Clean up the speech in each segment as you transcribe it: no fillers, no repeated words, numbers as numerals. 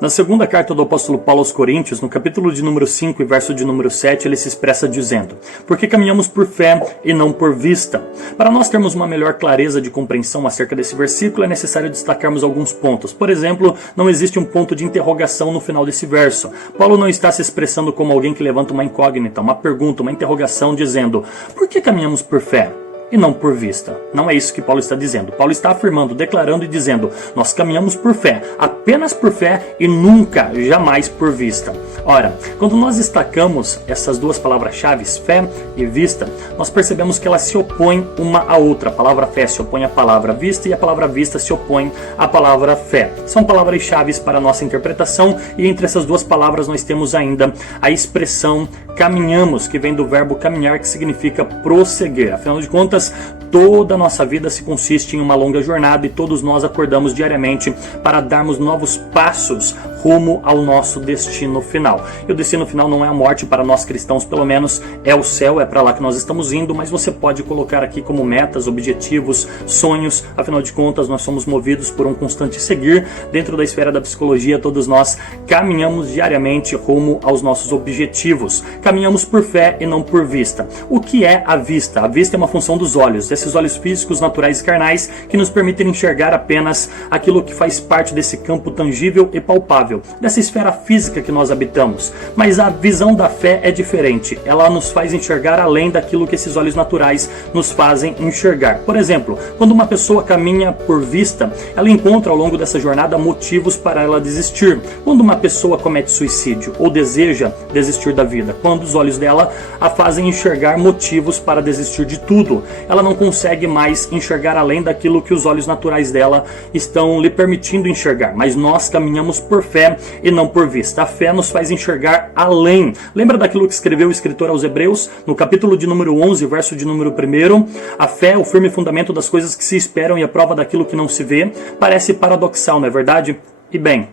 Na segunda carta do apóstolo Paulo aos Coríntios, no capítulo de número 5 e verso de número 7, ele se expressa dizendo: porque caminhamos por fé e não por vista. Para nós termos uma melhor clareza de compreensão acerca desse versículo, é necessário destacarmos alguns pontos. Por exemplo, não existe um ponto de interrogação no final desse verso. Paulo não está se expressando como alguém que levanta uma incógnita, uma pergunta, uma interrogação, dizendo: por que caminhamos por fé e não por vista? Não é isso que Paulo está dizendo. Paulo está afirmando, declarando e dizendo: nós caminhamos por fé, apenas por fé e nunca, jamais por vista. Ora, quando nós destacamos essas duas palavras-chave, fé e vista, nós percebemos que elas se opõem uma à outra. A palavra fé se opõe à palavra vista e a palavra vista se opõe à palavra fé. São palavras-chave para a nossa interpretação, e entre essas duas palavras nós temos ainda a expressão caminhamos, que vem do verbo caminhar, que significa prosseguir. Afinal de contas, toda a nossa vida se consiste em uma longa jornada e todos nós acordamos diariamente para darmos novos passos rumo ao nosso destino final. E o destino final não é a morte para nós cristãos, pelo menos é o céu, é para lá que nós estamos indo, mas você pode colocar aqui como metas, objetivos, sonhos. Afinal de contas, nós somos movidos por um constante seguir. Dentro da esfera da psicologia, todos nós caminhamos diariamente rumo aos nossos objetivos. Caminhamos por fé e não por vista. O que é a vista? A vista é uma função dos olhos, esses olhos físicos, naturais e carnais, que nos permitem enxergar apenas aquilo que faz parte desse campo tangível e palpável, dessa esfera física que nós habitamos. Mas a visão da fé é diferente. Ela nos faz enxergar além daquilo que esses olhos naturais nos fazem enxergar. Por exemplo, quando uma pessoa caminha por vista, ela encontra ao longo dessa jornada motivos para ela desistir. Quando uma pessoa comete suicídio ou deseja desistir da vida, quando os olhos dela a fazem enxergar motivos para desistir de tudo, ela não consegue mais enxergar além daquilo que os olhos naturais dela estão lhe permitindo enxergar. Mas nós caminhamos por fé e não por vista. A fé nos faz enxergar além. Lembra daquilo que escreveu o escritor aos Hebreus, no capítulo de número 11, verso de número 1? A fé é o firme fundamento das coisas que se esperam e a prova daquilo que não se vê. Parece paradoxal, não é verdade? E bem,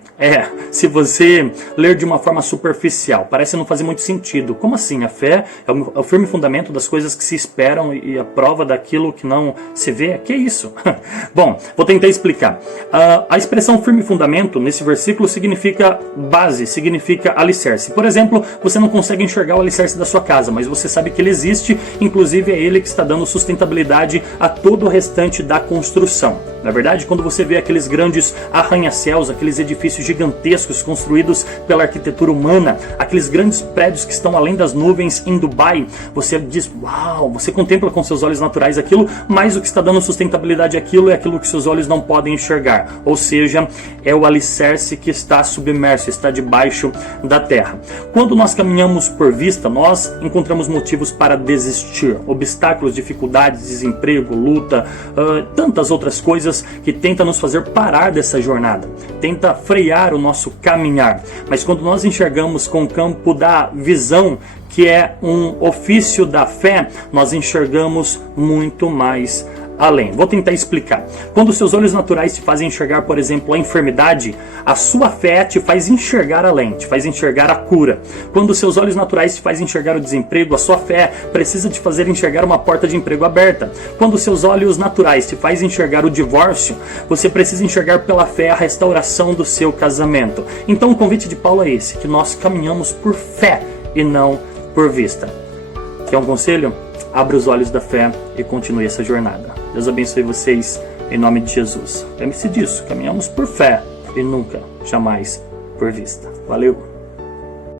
se você ler de uma forma superficial, parece não fazer muito sentido. Como assim? A fé é o firme fundamento das coisas que se esperam e a prova daquilo que não se vê? Que isso? Bom, vou tentar explicar. A expressão firme fundamento, nesse versículo, significa base, significa alicerce. Por exemplo, você não consegue enxergar o alicerce da sua casa, mas você sabe que ele existe, inclusive é ele que está dando sustentabilidade a todo o restante da construção. Na verdade, quando você vê aqueles grandes arranha-céus, aqueles edifícios gigantescos construídos pela arquitetura humana, aqueles grandes prédios que estão além das nuvens em Dubai, você diz: uau, você contempla com seus olhos naturais aquilo, mas o que está dando sustentabilidade àquilo é aquilo que seus olhos não podem enxergar. Ou seja, é o alicerce que está submerso, está debaixo da terra. Quando nós caminhamos por vista, nós encontramos motivos para desistir, obstáculos, dificuldades, desemprego, luta, tantas outras coisas que tentam nos fazer parar dessa jornada, tenta frear o nosso caminhar. Mas quando nós enxergamos com o campo da visão, que é um ofício da fé, nós enxergamos muito mais além. Vou tentar explicar. Quando seus olhos naturais te fazem enxergar, por exemplo, a enfermidade, a sua fé te faz enxergar além, te faz enxergar a cura. Quando seus olhos naturais te fazem enxergar o desemprego, a sua fé precisa te fazer enxergar uma porta de emprego aberta. Quando seus olhos naturais te fazem enxergar o divórcio, você precisa enxergar pela fé a restauração do seu casamento. Então o convite de Paulo é esse, que nós caminhamos por fé e não por vista. Quer um conselho? Abra os olhos da fé e continue essa jornada. Deus abençoe vocês em nome de Jesus. Lembre-se disso, caminhamos por fé e nunca, jamais por vista. Valeu!